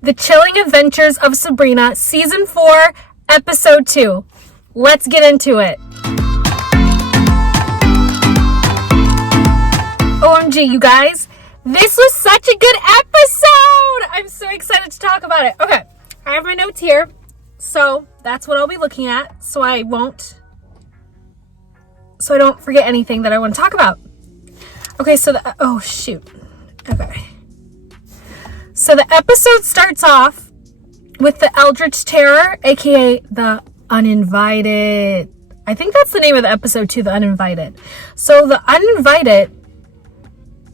The Chilling Adventures of Sabrina, Season 4, Episode 2. Let's get into it. OMG, you guys. This was such a good episode! I'm so excited to talk about it. Okay, I have my notes here. So, that's what I'll be looking at. So I don't forget anything that I want to talk about. Okay, so oh shoot. Okay. So the episode starts off with the Eldritch Terror, aka the Uninvited. I think that's the name of the episode too, the Uninvited. So the Uninvited,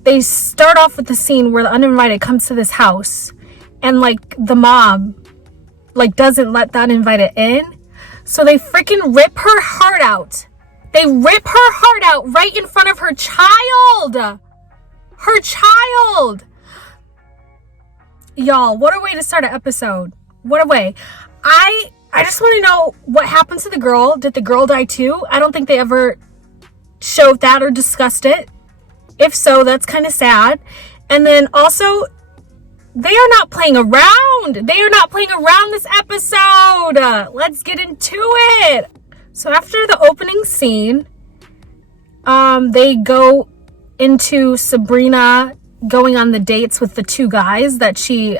they start off with the scene where the Uninvited comes to this house and like the mob like doesn't let the Uninvited in. So they freaking rip her heart out. They rip her heart out right in front of her child. Her child. Y'all, what a way to start an episode. What a way. I just want to know what happened to the girl. Did the girl die too? I don't think they ever showed that or discussed it. If so, that's kind of sad. And then also, they are not playing around. They are not playing around this episode. Let's get into it. So after the opening scene, they go into Sabrina going on the dates with the two guys that she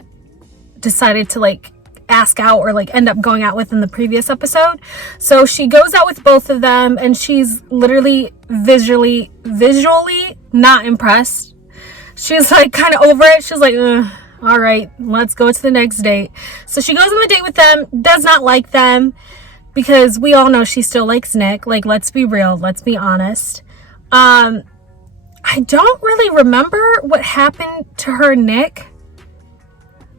decided to like ask out or like end up going out with in the previous episode. So she goes out with both of them and she's literally visually not impressed. She's like kind of over it. She's like, all right, let's go to the next date. So she goes on the date with them, does not like them because we all know she still likes Nick. Like, let's be real. Let's be honest. I don't really remember what happened to her and Nick.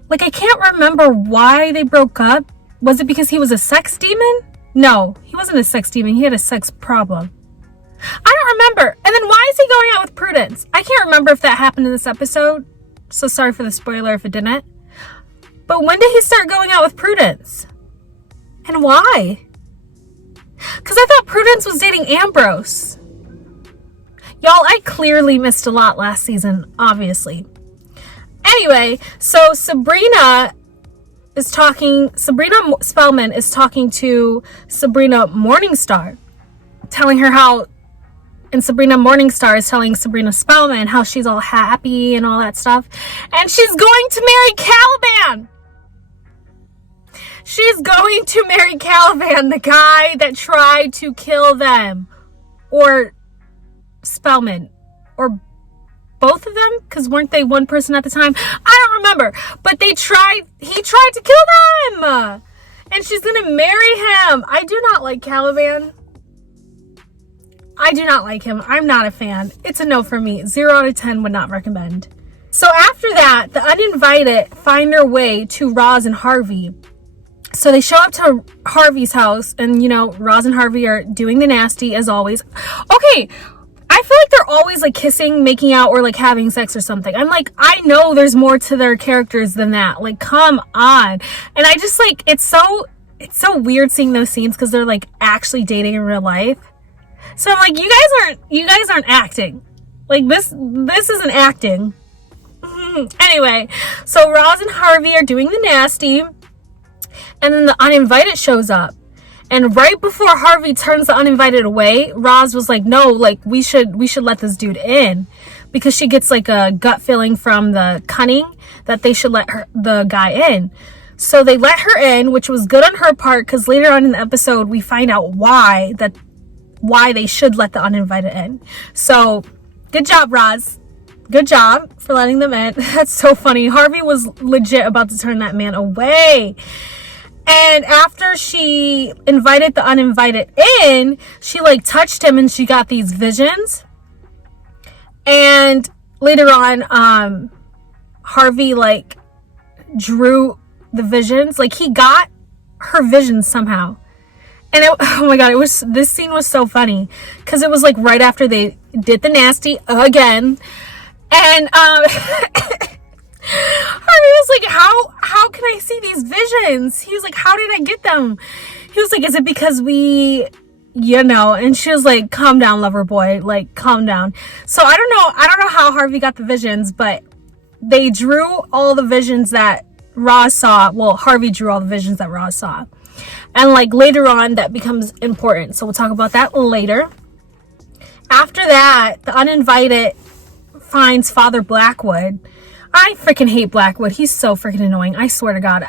Like, I can't remember why they broke up. Was it because he was a sex demon? No, he wasn't a sex demon. He had a sex problem. I don't remember. And then why is he going out with Prudence? I can't remember if that happened in this episode. So sorry for the spoiler if it didn't. But when did he start going out with Prudence? And why? Because I thought Prudence was dating Ambrose. Y'all, I clearly missed a lot last season, obviously. Anyway, so Sabrina Spellman is talking to Sabrina Morningstar, telling her how, and Sabrina Morningstar is telling Sabrina Spellman how she's all happy and all that stuff. And she's going to marry Caliban! She's going to marry Caliban, the guy that tried to kill them. Or Spellman, or both of them, because weren't they one person at the time? I don't remember, but he tried to kill them, and she's gonna marry him. I do not like Caliban. I do not like him. I'm not a fan. It's a no for me. 0 out of 10 would not recommend. So after that, the Uninvited find their way to Roz and Harvey. So they show up to Harvey's house, and you know, Roz and Harvey are doing the nasty as always. Okay, I feel like they're always like kissing, making out, or like having sex or something. I'm like, I know there's more to their characters than that. Like, come on. And I just like, it's so weird seeing those scenes because they're like actually dating in real life. So I'm like, you guys aren't acting. Like this isn't acting. Anyway, so Roz and Harvey are doing the nasty, and then the Uninvited shows up. And right before Harvey turns the Uninvited away, Roz was like, no, like we should let this dude in, because she gets like a gut feeling from the cunning that they should let the guy in. So they let her in, which was good on her part, because later on in the episode we find out why they should let the Uninvited in. So good job, Roz. Good job for letting them in. That's so funny. Harvey was legit about to turn that man away. And after she invited the Uninvited in, she like touched him and she got these visions. And later on, Harvey like drew the visions. Like he got her visions somehow. And oh my God, this scene was so funny because it was like right after they did the nasty again. And Harvey was like, how can I see these visions? He was like, how did I get them? He was like, is it because we, you know? And she was like, calm down, lover boy, like calm down. So I don't know how Harvey got the visions, but they drew all the visions that Roz saw. Well, Harvey drew all the visions that Roz saw. And like later on, that becomes important. So we'll talk about that later. After that, the uninvited finds Father Blackwood. I freaking hate Blackwood. He's so freaking annoying. I swear to God.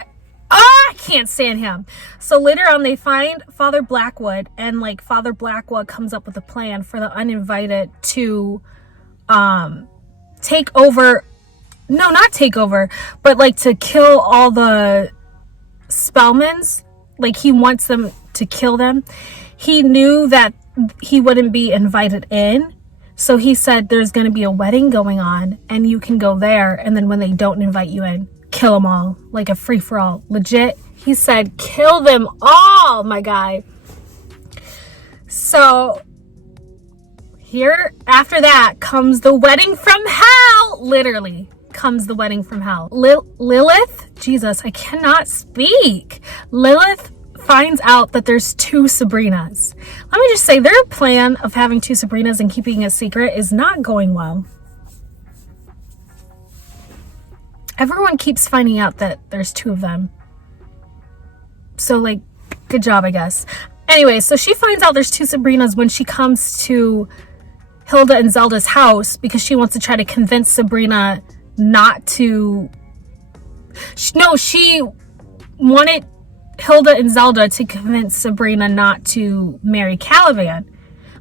I can't stand him. So later on, they find Father Blackwood, and like Father Blackwood comes up with a plan for the uninvited to take over. No, not take over, but like to kill all the Spellmans. Like he wants them to kill them. He knew that he wouldn't be invited in. So he said there's going to be a wedding going on and you can go there. And then when they don't invite you in, kill them all. Like a free-for-all. Legit. He said, kill them all, my guy. So here, after that, comes the wedding from hell. Literally comes the wedding from hell. Lilith, Jesus, I cannot speak. Lilith finds out that there's two Sabrinas. Let me just say, their plan of having two Sabrinas and keeping it secret is not going well. Everyone keeps finding out that there's two of them. So, like, good job, I guess. Anyway, so she finds out there's two Sabrinas when she comes to Hilda and Zelda's house because she wants to try to convince Sabrina not to... No, she wanted Hilda and Zelda to convince Sabrina not to marry Caliban.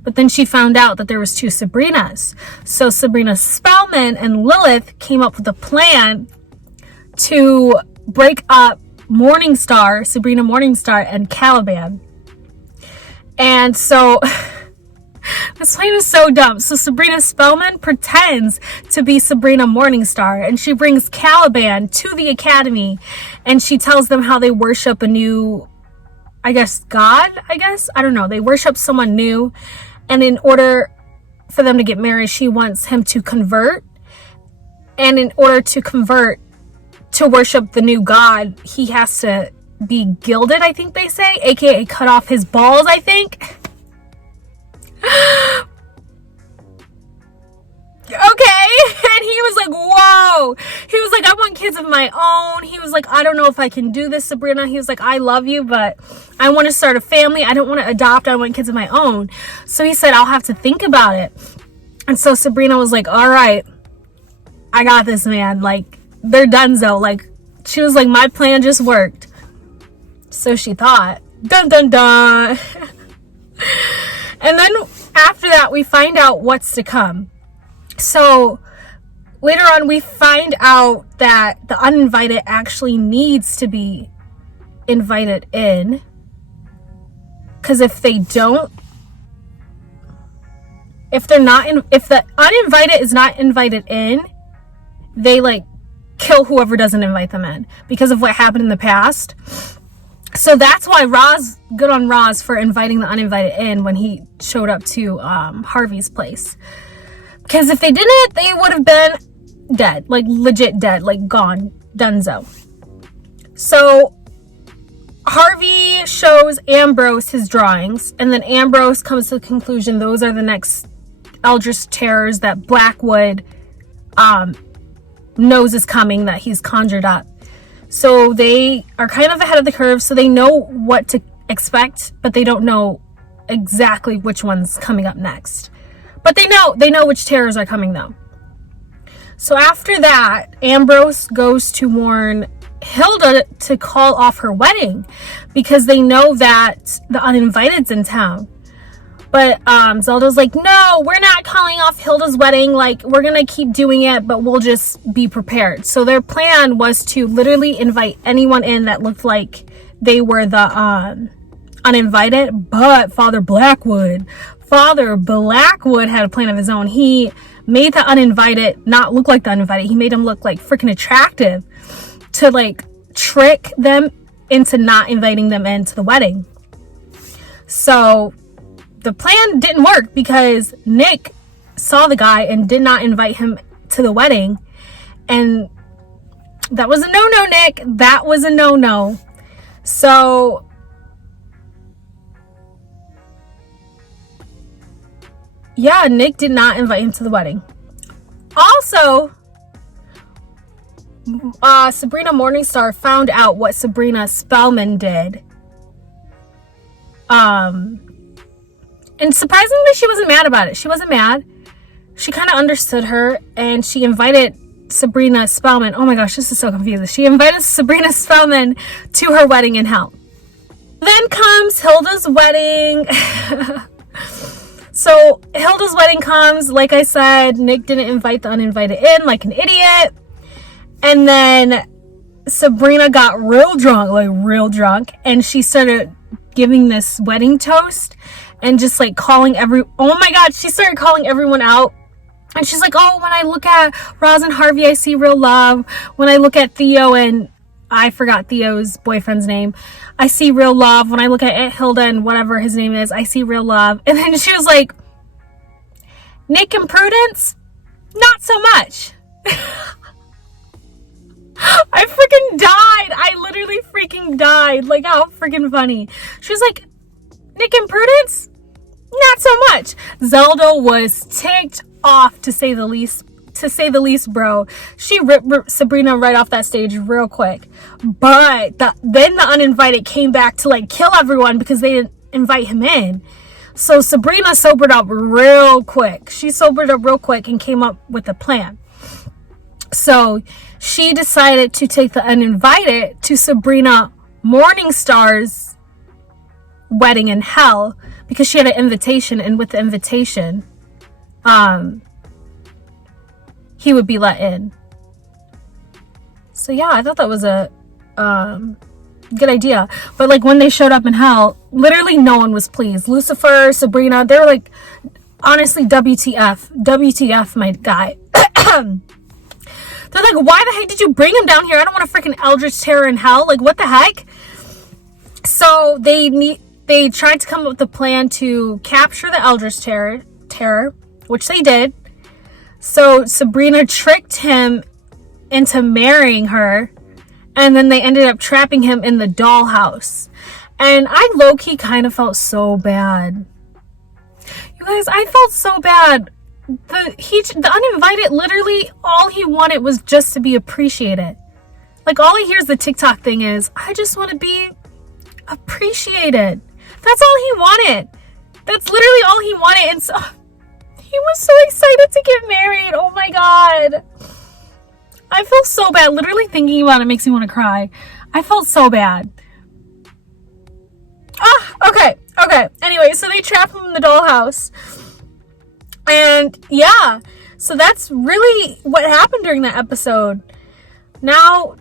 But then she found out that there was two Sabrinas. So Sabrina Spellman and Lilith came up with a plan to break up Morningstar, Sabrina Morningstar, and Caliban. And so this plan is so dumb. So Sabrina Spellman pretends to be Sabrina Morningstar, and she brings Caliban to the academy, and she tells them how they worship a new, I guess, god, I don't know. They worship someone new, and in order for them to get married, she wants him to convert. And in order to convert to worship the new god, he has to be gilded, I think they say, aka cut off his balls, I think. Okay. And he was like, whoa. He was like, I want kids of my own. He was like, I don't know if I can do this, Sabrina. He was like, I love you, but I want to start a family. I don't want to adopt. I want kids of my own. So he said, I'll have to think about it. And so Sabrina was like, all right, I got this, man. Like, they're donezo. Like, she was like, my plan just worked. So she thought. Dun, dun, dun. And then after that, we find out what's to come. So later on, we find out that the uninvited actually needs to be invited in. Because if they don't, if the uninvited is not invited in, they like kill whoever doesn't invite them in because of what happened in the past. So that's why good on Roz for inviting the uninvited in when he showed up to Harvey's place. Because if they didn't, they would have been dead, like legit dead, like gone, donezo. So Harvey shows Ambrose his drawings, and then Ambrose comes to the conclusion those are the next Eldritch terrors that Blackwood knows is coming, that he's conjured up. So they are kind of ahead of the curve, so they know what to expect, but they don't know exactly which one's coming up next. But they know which terrors are coming though. So after that, Ambrose goes to warn Hilda to call off her wedding because they know that the uninvited's in town. But Zelda's like, no, we're not calling off Hilda's wedding. Like, we're going to keep doing it, but we'll just be prepared. So their plan was to literally invite anyone in that looked like they were the uninvited. But Father Blackwood had a plan of his own. He made the uninvited not look like the uninvited. He made them look like freaking attractive to like trick them into not inviting them into the wedding. So the plan didn't work because Nick saw the guy and did not invite him to the wedding. And that was a no-no, Nick. That was a no-no. So yeah, Nick did not invite him to the wedding. Also, Sabrina Morningstar found out what Sabrina Spellman did, and surprisingly, she wasn't mad about it. She wasn't mad. She kind of understood her, and she invited Sabrina Spellman. Oh my gosh, this is so confusing. She invited Sabrina Spellman to her wedding in hell. Then comes Hilda's wedding. So Hilda's wedding comes. Like I said, Nick didn't invite the uninvited in like an idiot. And then Sabrina got real drunk, and she started giving this wedding toast and just like calling oh my god, she started calling everyone out. And she's like, oh, when I look at Roz and Harvey, I see real love. When I look at Theo, and I forgot Theo's boyfriend's name, I see real love. When I look at Aunt Hilda and whatever his name is, I see real love. And then she was like, Nick and Prudence, not so much. I freaking died. I literally freaking died. Like, how freaking funny. She was like, Nick and Prudence, not so much. Zelda was ticked off, to say the least, bro. She ripped Sabrina right off that stage real quick. But then the uninvited came back to like kill everyone because they didn't invite him in. So Sabrina sobered up real quick. She sobered up real quick and came up with a plan. So she decided to take the uninvited to Sabrina Morningstar's wedding in hell because she had an invitation, and with the invitation, he would be let in. So yeah, I thought that was a good idea. But like when they showed up in hell, literally no one was pleased. Lucifer, Sabrina, they were like, honestly, WTF, my guy. They're like, why the heck did you bring him down here? I don't want a freaking eldritch terror in hell. Like, what the heck? So they tried to come up with a plan to capture the eldritch terror, which they did. So Sabrina tricked him into marrying her, and then they ended up trapping him in the dollhouse. And I low-key kind of felt so bad. You guys, I felt so bad. The uninvited, literally all he wanted was just to be appreciated. Like, all I hear is the TikTok thing is, I just want to be appreciated. That's all he wanted. That's literally all he wanted. And so he was so excited to get married. Oh my god. I feel so bad. Literally thinking about it makes me want to cry. I felt so bad. Okay. Anyway, so they trap him in the dollhouse. And yeah, so that's really what happened during that episode. Now,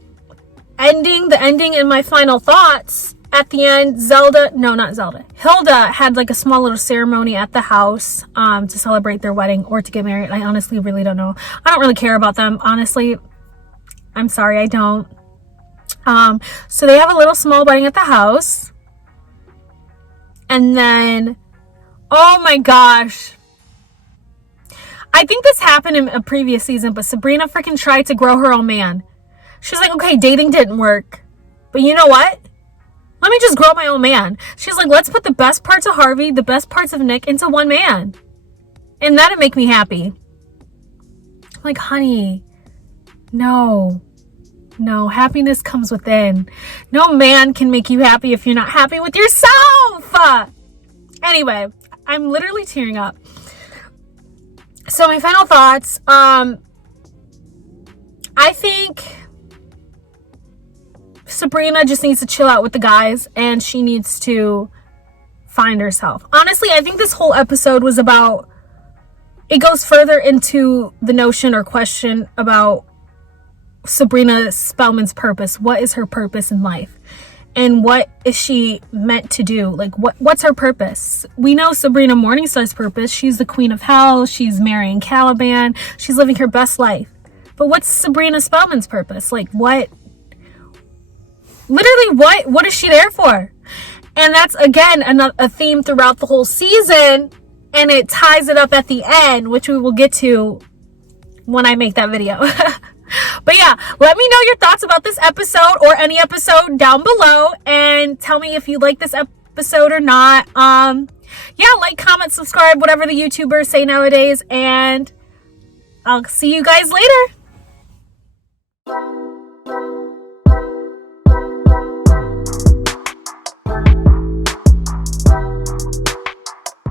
the ending and my final thoughts. At the end, Hilda had like a small little ceremony at the house to celebrate their wedding or to get married. I honestly really don't know. I don't really care about them, honestly. I'm sorry, I don't. So they have a little small wedding at the house. And then, oh my gosh. I think this happened in a previous season, but Sabrina freaking tried to grow her own man. She's like, okay, dating didn't work. But you know what? Let me just grow my own man. She's like, let's put the best parts of Harvey, the best parts of Nick into one man. And that'd make me happy. I'm like, honey, no, happiness comes within. No man can make you happy if you're not happy with yourself. Anyway, I'm literally tearing up. So my final thoughts, I think Sabrina just needs to chill out with the guys, and she needs to find herself. Honestly, I think this whole episode was about, it goes further into the notion or question about Sabrina Spellman's purpose. What is her purpose in life? And what is she meant to do? Like, what's her purpose? We know Sabrina Morningstar's purpose. She's the queen of hell. She's marrying Caliban. She's living her best life. But what's Sabrina Spellman's purpose? Like, what is she there for? And that's, again, a theme throughout the whole season. And it ties it up at the end, which we will get to when I make that video. But yeah, let me know your thoughts about this episode or any episode down below, and tell me if you like this episode or not. Yeah, like, comment, subscribe, whatever the YouTubers say nowadays, and I'll see you guys later.